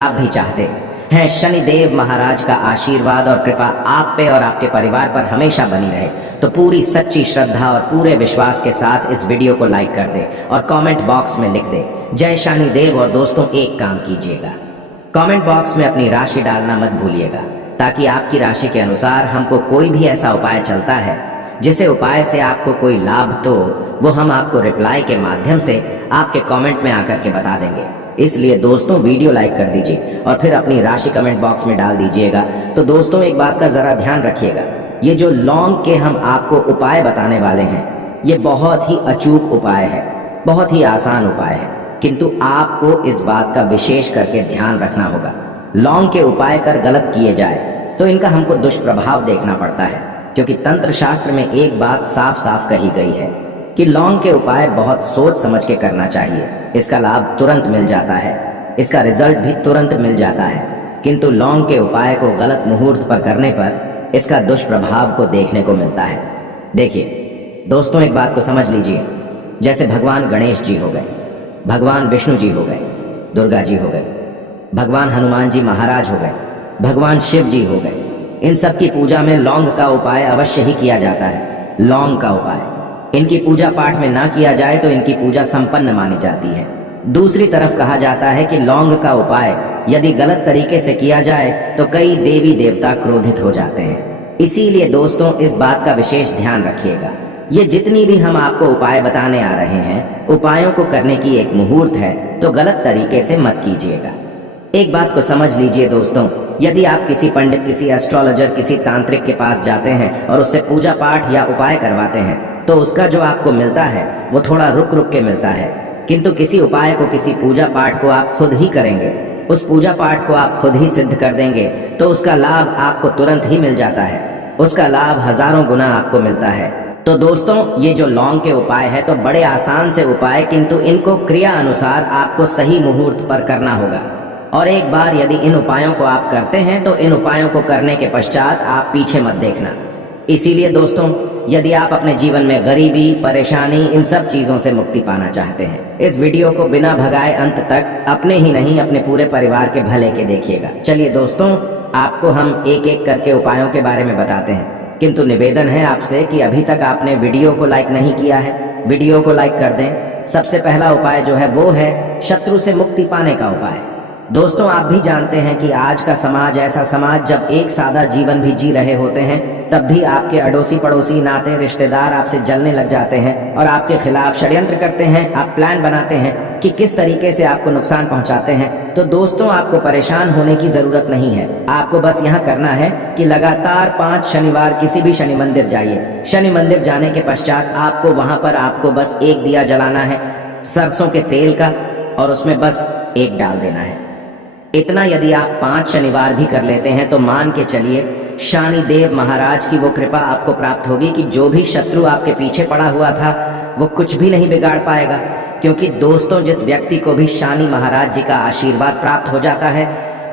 आप भी चाहते हैं शनिदेव महाराज का आशीर्वाद और कृपा आप पे और आपके परिवार पर हमेशा बनी रहे, तो पूरी सच्ची श्रद्धा और पूरे विश्वास के साथ इस वीडियो को लाइक कर दे और कमेंट बॉक्स में लिख दे जय शनिदेव। और दोस्तों एक काम कीजिएगा, कमेंट बॉक्स में अपनी राशि डालना मत भूलिएगा, ताकि आपकी राशि के अनुसार हमको कोई भी ऐसा उपाय चलता है जिसे उपाय से आपको कोई लाभ, तो वो हम आपको रिप्लाई के माध्यम से आपके कमेंट में आकर के बता देंगे। इसलिए दोस्तों वीडियो लाइक कर दीजिए और फिर अपनी राशि कमेंट बॉक्स में डाल दीजिएगा। तो दोस्तों एक बात का जरा ध्यान रखिएगा, ये जो लौंग के हम आपको उपाय बताने वाले हैं, ये बहुत ही अचूक उपाय है, बहुत ही आसान उपाय है, किंतु आपको इस बात का विशेष करके ध्यान रखना होगा। लौंग के उपाय कर गलत किए जाए तो इनका हमको दुष्प्रभाव देखना पड़ता है, क्योंकि तंत्र शास्त्र में एक बात साफ साफ कही गई है कि लौंग के उपाय बहुत सोच समझ के करना चाहिए। इसका लाभ तुरंत मिल जाता है, इसका रिजल्ट भी तुरंत मिल जाता है, किंतु लौंग के उपाय को गलत मुहूर्त पर करने पर इसका दुष्प्रभाव को देखने को मिलता है। देखिए दोस्तों एक बात को समझ लीजिए, जैसे भगवान गणेश जी हो गए, भगवान विष्णु जी हो गए, दुर्गा जी हो गए, भगवान हनुमान जी महाराज हो गए, भगवान शिव जी हो गए, इन सब की पूजा में लौंग का उपाय अवश्य ही किया जाता है। लौंग का उपाय इनकी पूजा पाठ में ना किया जाए तो इनकी पूजा संपन्न मानी जाती है। दूसरी तरफ कहा जाता है कि लौंग का उपाय यदि गलत तरीके से किया जाए तो कई देवी देवता क्रोधित हो जाते हैं। इसीलिए दोस्तों इस बात का विशेष ध्यान रखिएगा। ये जितनी भी हम आपको उपाय बताने आ रहे हैं, उपायों को करने की एक मुहूर्त है, तो गलत तरीके से मत कीजिएगा। एक बात को समझ लीजिए दोस्तों, यदि आप किसी पंडित, किसी एस्ट्रोलॉजर, किसी तांत्रिक के पास जाते हैं और उससे पूजा पाठ या उपाय करवाते हैं, तो उसका जो आपको मिलता है वो थोड़ा रुक रुक के मिलता है। किंतु किसी उपाय को, किसी पूजा पाठ को आप खुद ही करेंगे, उस पूजा पाठ को आप खुद ही सिद्ध कर देंगे, तो उसका लाभ आपको तुरंत ही मिल जाता है, उसका लाभ हजारों गुना आपको मिलता है। तो दोस्तों ये जो लौंग के उपाय है तो बड़े आसान से उपाय, किंतु इनको क्रिया अनुसार आपको सही मुहूर्त पर करना होगा। और एक बार यदि इन उपायों को आप करते हैं तो इन उपायों को करने के पश्चात आप पीछे मत देखना। इसीलिए दोस्तों यदि आप अपने जीवन में गरीबी, परेशानी, इन सब चीजों से मुक्ति पाना चाहते हैं, इस वीडियो को बिना भगाए अंत तक अपने ही नहीं अपने पूरे परिवार के भले के देखिएगा। चलिए दोस्तों आपको हम एक एक करके उपायों के बारे में बताते हैं, किंतु निवेदन है आपसे कि अभी तक आपने वीडियो को लाइक नहीं किया है, वीडियो को लाइक कर दें। सबसे पहला उपाय जो है वो है शत्रु से मुक्ति पाने का उपाय। दोस्तों आप भी जानते हैं कि आज का समाज ऐसा समाज, जब एक सादा जीवन भी जी रहे होते हैं तब भी आपके अड़ोसी पड़ोसी, नाते रिश्तेदार आपसे जलने लग जाते हैं और आपके खिलाफ षड्यंत्र करते हैं। आप प्लान बनाते हैं कि किस तरीके से आपको नुकसान पहुंचाते हैं। तो दोस्तों आपको परेशान होने की जरूरत नहीं है, आपको बस यहाँ करना है कि लगातार 5 शनिवार किसी भी शनि मंदिर जाइए। शनि मंदिर जाने के पश्चात आपको वहां पर आपको बस एक दिया जलाना है सरसों के तेल का, और उसमें बस एक डाल देना है। इतना यदि आप 5 शनिवार भी कर लेते हैं तो मान के चलिए शनिदेव महाराज की वो कृपा आपको प्राप्त होगी कि जो भी शत्रु आपके पीछे पड़ा हुआ था वो कुछ भी नहीं बिगाड़ पाएगा। क्योंकि दोस्तों जिस व्यक्ति को भी शनि महाराज जी का आशीर्वाद प्राप्त हो जाता है,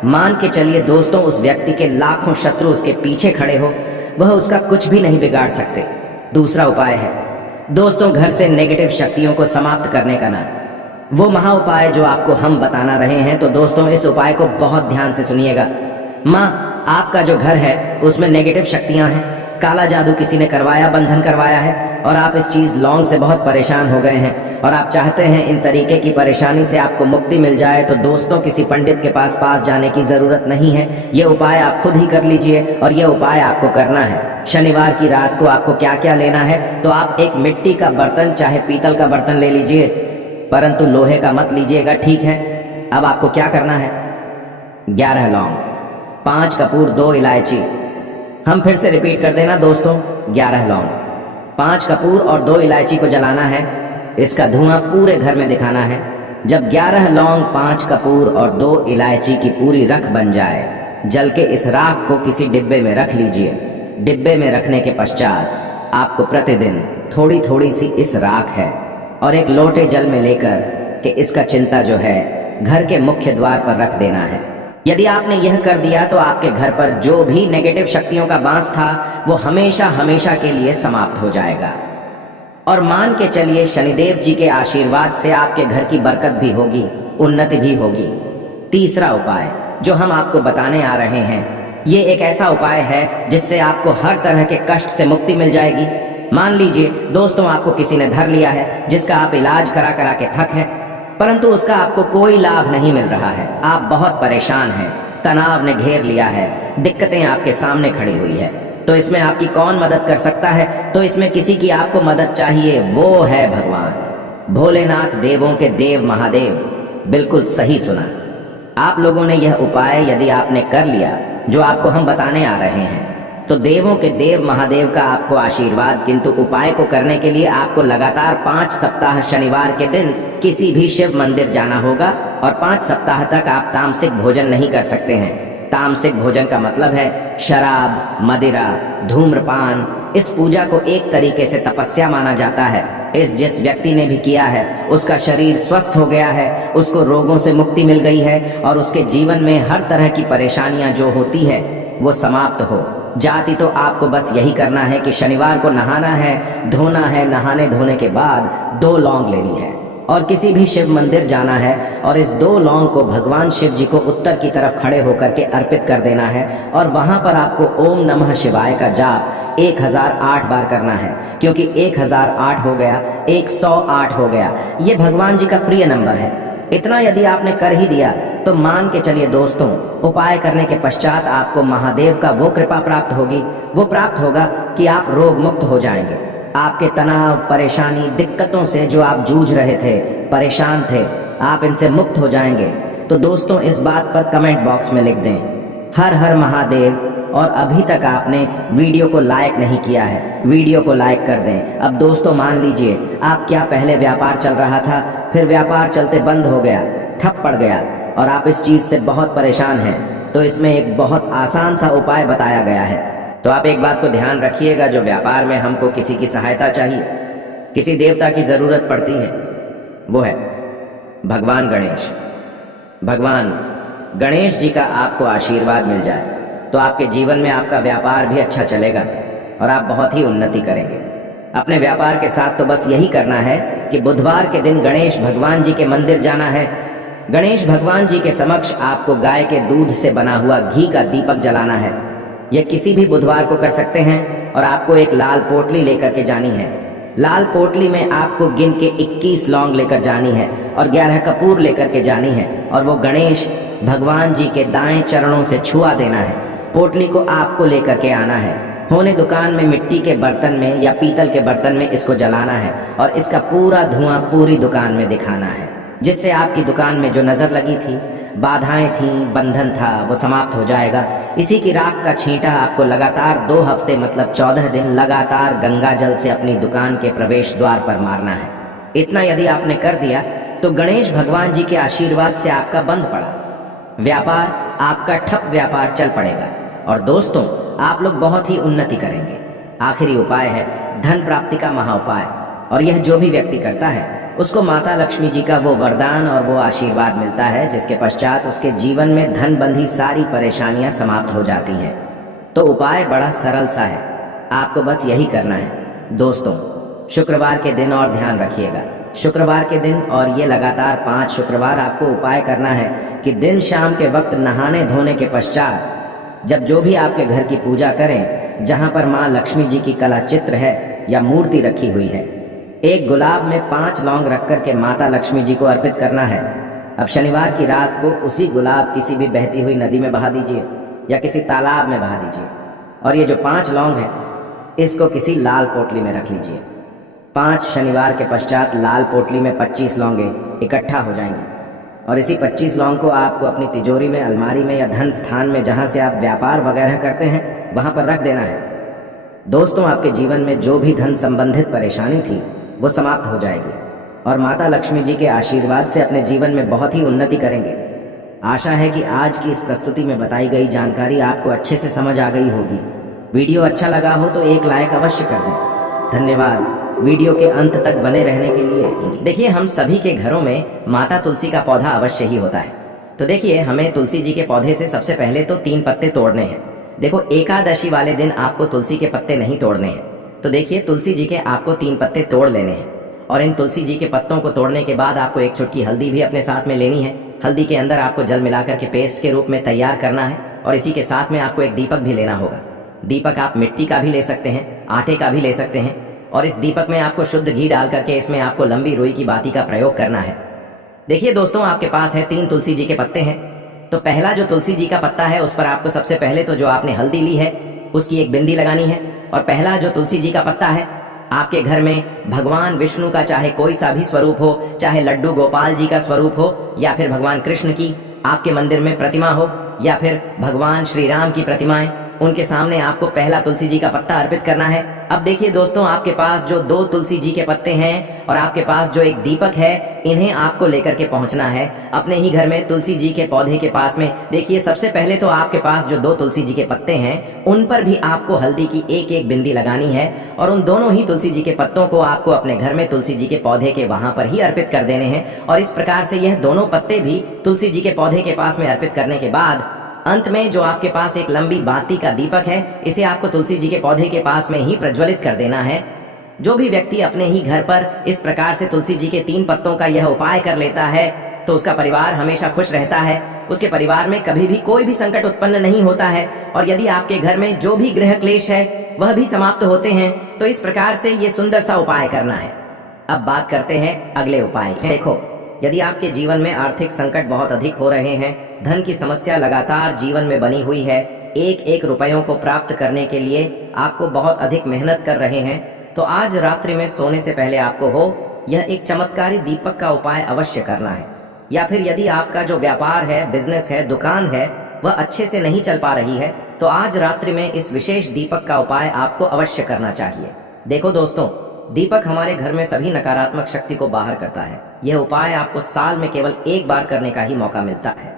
मान के चलिए दोस्तों उस व्यक्ति के लाखों शत्रु उसके पीछे खड़े हो, वह उसका कुछ भी नहीं बिगाड़ सकते। दूसरा उपाय है दोस्तों घर से नेगेटिव शक्तियों को समाप्त करने का ना, वो महा उपाय जो आपको हम बताना रहे हैं। तो दोस्तों इस उपाय को बहुत ध्यान से सुनिएगा। माँ आपका जो घर है उसमें नेगेटिव शक्तियां हैं, काला जादू किसी ने करवाया, बंधन करवाया है, और आप इस चीज लौंग से बहुत परेशान हो गए हैं और आप चाहते हैं इन तरीके की परेशानी से आपको मुक्ति मिल जाए, तो दोस्तों किसी पंडित के पास जाने की जरूरत नहीं है। ये उपाय आप खुद ही कर लीजिए और ये उपाय आपको करना है। शनिवार की रात को आपको क्या क्या लेना है, तो आप एक मिट्टी का बर्तन, चाहे पीतल का बर्तन ले लीजिए, परंतु लोहे का मत लीजिएगा, ठीक है। अब आपको क्या करना है, 11 लौंग, 5 कपूर, 2 इलायची। हम फिर से रिपीट कर देना दोस्तों, 11 लौंग, 5 कपूर और 2 इलायची को जलाना है। इसका धुआं पूरे घर में दिखाना है। जब 11 लौंग, 5 कपूर और 2 इलायची की पूरी रख बन जाए, जल के इस राख को किसी डिब्बे में रख लीजिए। डिब्बे में रखने के पश्चात आपको प्रतिदिन थोड़ी थोड़ी सी इस राख है और एक लोटे जल में लेकर कि इसका चिंता जो है घर के मुख्य द्वार पर रख देना है। यदि आपने यह कर दिया तो आपके घर पर जो भी नेगेटिव शक्तियों का बांस था वो हमेशा हमेशा के लिए समाप्त हो जाएगा। और मान के चलिए शनिदेव जी के आशीर्वाद से आपके घर की बरकत भी होगी, उन्नति भी होगी। तीसरा उपाय जो हम आपको बताने आ रहे हैं, ये एक ऐसा उपाय है जिससे आपको हर तरह के कष्ट से मुक्ति मिल जाएगी। मान लीजिए दोस्तों, आपको किसी ने धर लिया है जिसका आप इलाज करा करा के थक हैं, परंतु उसका आपको कोई लाभ नहीं मिल रहा है। आप बहुत परेशान हैं, तनाव ने घेर लिया है, दिक्कतें आपके सामने खड़ी हुई है। तो इसमें आपकी कौन मदद कर सकता है? तो इसमें किसी की आपको मदद चाहिए, वो है भगवान भोलेनाथ, देवों के देव महादेव। बिल्कुल सही सुना। आप लोगों ने यह उपाय यदि आपने कर लिया जो आपको हम बताने आ रहे हैं, तो देवों के देव महादेव का आपको आशीर्वाद। किंतु उपाय को करने के लिए आपको लगातार 5 सप्ताह शनिवार के दिन किसी भी शिव मंदिर जाना होगा और 5 सप्ताह तक आप तामसिक भोजन नहीं कर सकते हैं। तामसिक भोजन का मतलब है शराब, मदिरा, धूम्रपान। इस पूजा को एक तरीके से तपस्या माना जाता है। जिस व्यक्ति ने भी किया है उसका शरीर स्वस्थ हो गया है, उसको रोगों से मुक्ति मिल गई है और उसके जीवन में हर तरह की परेशानियां जो होती है वो समाप्त हो जाती। तो आपको बस यही करना है कि शनिवार को नहाना है, धोना है, नहाने धोने के बाद 2 लौंग लेनी है और किसी भी शिव मंदिर जाना है और इस 2 लौंग को भगवान शिव जी को उत्तर की तरफ खड़े होकर के अर्पित कर देना है और वहां पर आपको ओम नमः शिवाय का जाप 1008 बार करना है, क्योंकि 1008 हो गया, 108 हो गया, ये भगवान जी का प्रिय नंबर है। इतना यदि आपने कर ही दिया तो मान के चलिए दोस्तों, उपाय करने के पश्चात आपको महादेव का वो कृपा प्राप्त होगी, वो प्राप्त होगा कि आप रोग मुक्त हो जाएंगे। आपके तनाव, परेशानी, दिक्कतों से जो आप जूझ रहे थे, परेशान थे, आप इनसे मुक्त हो जाएंगे। तो दोस्तों इस बात पर कमेंट बॉक्स में लिख दें हर हर महादेव। और अभी तक आपने वीडियो को लाइक नहीं किया है, वीडियो को लाइक कर दें। अब दोस्तों मान लीजिए आप क्या पहले व्यापार चल रहा था, फिर व्यापार चलते बंद हो गया, ठप पड़ गया और आप इस चीज से बहुत परेशान हैं, तो इसमें एक बहुत आसान सा उपाय बताया गया है। तो आप एक बात को ध्यान रखिएगा, जो व्यापार में हमको किसी की सहायता चाहिए, किसी देवता की जरूरत पड़ती है, वो है भगवान गणेश। भगवान गणेश जी का आपको आशीर्वाद मिल जाए तो आपके जीवन में आपका व्यापार भी अच्छा चलेगा और आप बहुत ही उन्नति करेंगे। अपने व्यापार के साथ तो बस यही करना है कि बुधवार के दिन गणेश भगवान जी के मंदिर जाना है। गणेश भगवान जी के समक्ष आपको गाय के दूध से बना हुआ घी का दीपक जलाना है। यह किसी भी बुधवार को कर सकते हैं और आपको एक लाल पोटली लेकर के जानी है। लाल पोटली में आपको गिन के 21 लौंग लेकर जानी है और 11 कपूर लेकर के जानी है और वो गणेश भगवान जी के दाएं चरणों से छुआ देना है। पोटली को आपको लेकर के आना है। होने दुकान में मिट्टी के बर्तन में या पीतल के बर्तन में इसको जलाना है और इसका पूरा धुआं पूरी दुकान में दिखाना है, जिससे आपकी दुकान में जो नजर लगी थी, बाधाएं थी, बंधन था, वो समाप्त हो जाएगा। इसी की राख का छींटा आपको लगातार 2 हफ्ते मतलब 14 दिन लगातार गंगा जल से अपनी दुकान के प्रवेश द्वार पर मारना है। इतना यदि आपने कर दिया तो गणेश भगवान जी के आशीर्वाद से आपका बंद पड़ा व्यापार, आपका ठप व्यापार चल पड़ेगा और दोस्तों आप लोग बहुत ही उन्नति करेंगे। आखिरी उपाय है धन प्राप्ति का महाउपाय, और यह जो भी व्यक्ति करता है उसको माता लक्ष्मी जी का वो वरदान और वो आशीर्वाद मिलता है, जिसके पश्चात उसके जीवन में धन बंधी सारी परेशानियां समाप्त हो जाती हैं। तो उपाय बड़ा सरल सा है, आपको बस यही करना है। दोस्तों शुक्रवार के दिन और ध्यान रखिएगा, शुक्रवार के दिन और ये लगातार 5 शुक्रवार आपको उपाय करना है कि दिन शाम के वक्त नहाने धोने के पश्चात जब जो भी आपके घर की पूजा करें, जहां पर माँ लक्ष्मी जी की कला चित्र है या मूर्ति रखी हुई है, एक गुलाब में 5 लौंग रख करके माता लक्ष्मी जी को अर्पित करना है। अब शनिवार की रात को उसी गुलाब किसी भी बहती हुई नदी में बहा दीजिए या किसी तालाब में बहा दीजिए और ये जो 5 लौंग है इसको किसी लाल पोटली में रख लीजिए। 5 शनिवार के पश्चात लाल पोटली में 25 लौंगे इकट्ठा हो जाएंगे और इसी 25 लौंग को आपको अपनी तिजोरी में, अलमारी में या धन स्थान में जहां से आप व्यापार वगैरह करते हैं वहां पर रख देना है। दोस्तों आपके जीवन में जो भी धन संबंधित परेशानी थी वो समाप्त हो जाएगी और माता लक्ष्मी जी के आशीर्वाद से अपने जीवन में बहुत ही उन्नति करेंगे। आशा है कि आज की इस प्रस्तुति में बताई गई जानकारी आपको अच्छे से समझ आ गई होगी। वीडियो अच्छा लगा हो तो एक लाइक अवश्य कर दें। धन्यवाद वीडियो के अंत तक बने रहने के लिए। देखिए हम सभी के घरों में माता तुलसी का पौधा अवश्य ही होता है। तो देखिए हमें तुलसी जी के पौधे से सबसे पहले तो 3 पत्ते तोड़ने हैं। देखो एकादशी वाले दिन आपको तुलसी के पत्ते नहीं तोड़ने हैं। तो देखिए तुलसी जी के आपको 3 पत्ते तोड़ लेने हैं और इन तुलसी जी के पत्तों को तोड़ने के बाद आपको एक चुटकी हल्दी भी अपने साथ में लेनी है। हल्दी के अंदर आपको जल मिलाकर के पेस्ट के रूप में तैयार करना है और इसी के साथ में आपको एक दीपक भी लेना होगा। दीपक आप मिट्टी का भी ले सकते हैं, आटे का भी ले सकते हैं और इस दीपक में आपको शुद्ध घी डाल करके इसमें आपको लंबी रुई की बाती का प्रयोग करना है। देखिए दोस्तों, आपके पास है 3 तुलसी जी के पत्ते हैं। तो पहला जो तुलसी जी का पत्ता है उस पर आपको सबसे पहले तो जो आपने हल्दी ली है उसकी एक बिंदी लगानी है। और पहला जो तुलसी जी का पत्ता है, आपके घर में भगवान विष्णु का चाहे कोई सा भी स्वरूप हो, चाहे लड्डू गोपाल जी का स्वरूप हो या फिर भगवान कृष्ण की आपके मंदिर में प्रतिमा हो या फिर भगवान श्री राम की प्रतिमाएं, उनके सामने आपको पहला तुलसी जी का पत्ता अर्पित करना है। अब देखिए दोस्तों, आपके पास जो 2 तुलसी जी के पत्ते हैं और आपके पास जो एक दीपक है, इन्हें आपको लेकर के पहुंचना है अपने ही घर में तुलसी जी के पौधे के पास में। देखिए, सबसे पहले तो आपके पास जो 2 तुलसी जी के पत्ते हैं उन पर भी आपको हल्दी की एक बिंदी लगानी है और उन दोनों ही तुलसी जी के पत्तों को आपको अपने घर में तुलसी जी के पौधे के वहां पर ही अर्पित कर देने हैं। और इस प्रकार से यह दोनों पत्ते भी तुलसी जी के पौधे के पास में अर्पित करने के बाद अंत में जो आपके पास एक लंबी बाती का दीपक है, इसे आपको तुलसी जी के पौधे के पास में ही प्रज्वलित कर देना है। जो भी व्यक्ति अपने ही घर पर इस प्रकार से तुलसी जी के 3 पत्तों का यह उपाय कर लेता है तो उसका परिवार हमेशा खुश रहता है, उसके परिवार में कभी भी कोई भी संकट उत्पन्न नहीं होता है और यदि आपके घर में जो भी गृह क्लेश है वह भी समाप्त होते हैं। तो इस प्रकार से ये सुंदर सा उपाय करना है। अब बात करते हैं अगले उपाय की। देखो, यदि आपके जीवन में आर्थिक संकट बहुत अधिक हो रहे हैं, धन की समस्या लगातार जीवन में बनी हुई है, एक रुपयों को प्राप्त करने के लिए आपको बहुत अधिक मेहनत कर रहे हैं, तो आज रात्रि में सोने से पहले आपको हो यह एक चमत्कारी दीपक का उपाय अवश्य करना है। या फिर यदि आपका जो व्यापार है, बिजनेस है, दुकान है, वह अच्छे से नहीं चल पा रही है, तो आज रात्रि में इस विशेष दीपक का उपाय आपको अवश्य करना चाहिए। देखो दोस्तों, दीपक हमारे घर में सभी नकारात्मक शक्ति को बाहर करता है। यह उपाय आपको साल में केवल 1 बार करने का ही मौका मिलता है।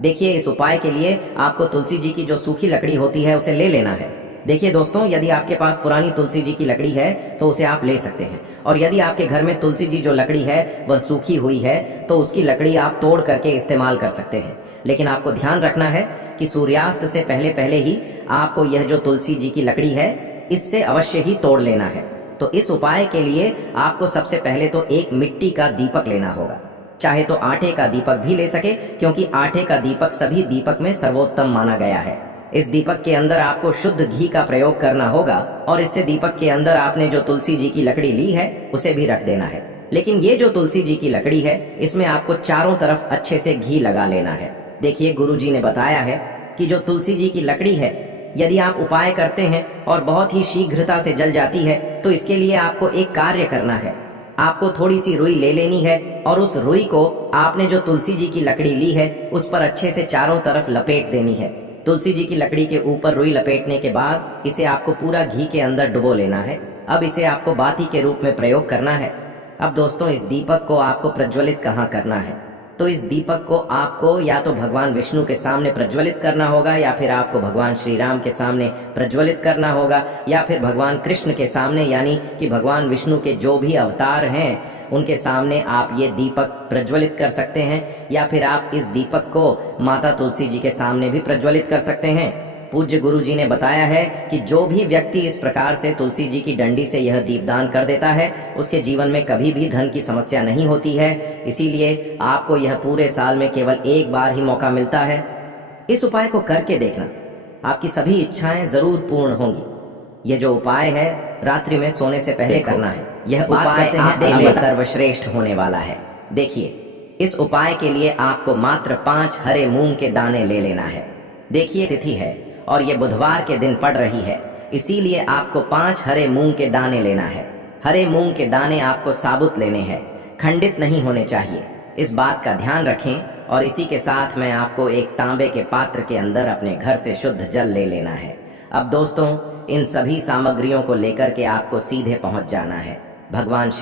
देखिए, इस उपाय के लिए आपको तुलसी जी की जो सूखी लकड़ी होती है उसे ले लेना है। देखिए दोस्तों, यदि आपके पास पुरानी तुलसी जी की लकड़ी है तो उसे आप ले सकते हैं और यदि आपके घर में तुलसी जी जो लकड़ी है वह सूखी हुई है तो उसकी लकड़ी आप तोड़ करके इस्तेमाल कर सकते हैं। लेकिन आपको ध्यान रखना है कि सूर्यास्त से पहले ही आपको यह जो तुलसी जी की लकड़ी है इससे अवश्य ही तोड़ लेना है। तो इस उपाय के लिए आपको सबसे पहले तो एक मिट्टी का दीपक लेना होगा, चाहे तो आटे का दीपक भी ले सके, क्योंकि आटे का दीपक सभी दीपक में सर्वोत्तम माना गया है। इस दीपक के अंदर आपको शुद्ध घी का प्रयोग करना होगा और इससे दीपक के अंदर आपने जो तुलसी जी की लकड़ी ली है उसे भी रख देना है। लेकिन ये जो तुलसी जी की लकड़ी है इसमें आपको चारों तरफ अच्छे से घी लगा लेना है। देखिए, गुरु जी ने बताया है कि जो तुलसी जी की लकड़ी है यदि आप उपाय करते हैं और बहुत ही शीघ्रता से जल जाती है तो इसके लिए आपको एक कार्य करना है। आपको थोड़ी सी रुई ले लेनी है और उस रुई को आपने जो तुलसी जी की लकड़ी ली है उस पर अच्छे से चारों तरफ लपेट देनी है। तुलसी जी की लकड़ी के ऊपर रुई लपेटने के बाद इसे आपको पूरा घी के अंदर डुबो लेना है। अब इसे आपको बाती के रूप में प्रयोग करना है। अब दोस्तों, इस दीपक को आपको प्रज्वलित कहाँ करना है? तो इस दीपक को आपको या तो भगवान विष्णु के सामने प्रज्वलित करना होगा या फिर आपको भगवान श्री राम के सामने प्रज्वलित करना होगा या फिर भगवान कृष्ण के सामने, यानी कि भगवान विष्णु के जो भी अवतार हैं उनके सामने आप ये दीपक प्रज्वलित कर सकते हैं या फिर आप इस दीपक को माता तुलसी जी के सामने भी प्रज्वलित कर सकते हैं। पूज्य गुरु जी ने बताया है कि जो भी व्यक्ति इस प्रकार से तुलसी जी की डंडी से यह दीपदान कर देता है उसके जीवन में कभी भी धन की समस्या नहीं होती है। इसीलिए आपको यह पूरे साल में केवल 1 बार ही मौका मिलता है। इस उपाय को करके देखना, आपकी सभी इच्छाएं जरूर पूर्ण होंगी। यह जो उपाय है रात्रि में सोने से पहले करना है। यह उपाय आपके लिए सर्वश्रेष्ठ होने वाला है। देखिए, इस उपाय के लिए आपको मात्र 5 हरे मूंग के दाने ले लेना है। देखिए, तिथि है और ये बुधवार के दिन पड़ रही है, इसीलिए आपको 5 हरे मूंग के दाने लेना है। हरे मूंग के दाने आपको साबुत लेने हैं, खंडित नहीं होने चाहिए। इस बात का ध्यान रखें और इसी के साथ मैं आपको एक तांबे के पात्र के अंदर अपने घर से शुद्ध जल ले लेना है। अब दोस्तों, इन सभी सामग्रियों को लेकर के आपको सीधे पहुंच जाना है भगवान